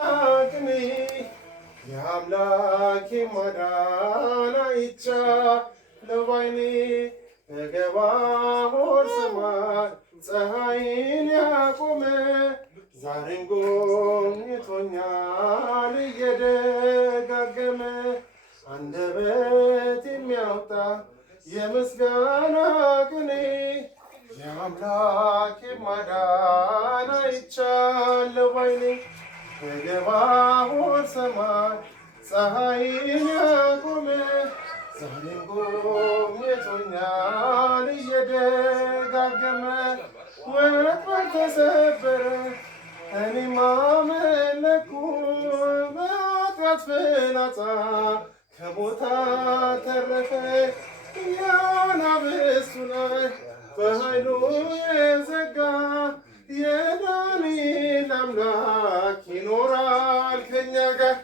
አቅኔ የአምላኬ ማዳን አይቻለሁ ባይኔ በገባዖን ሰማይ ፀሐይን ያቆመ ዛሬም ጎብኝቶኛል እየደጋገመ አንደበት የሚያወጣ የምስጋና ቅኔ የአምላኬ ማዳን አይቻለሁ ባይኔ በገባዖን ሰማይ ፀሐይን ያቆመ ዛሬም ጎብኝቶኛል እየደጋገመ ወጥመድ ተሰበረ እኔም አመለጥኩ በኃጢአት ፍላጻ ከሞት ተረፈ የአናብስቱ ላይ በኃይሉ የዘጋ የዳንኤል አምላክ ይኖራል ከእኛ ጋር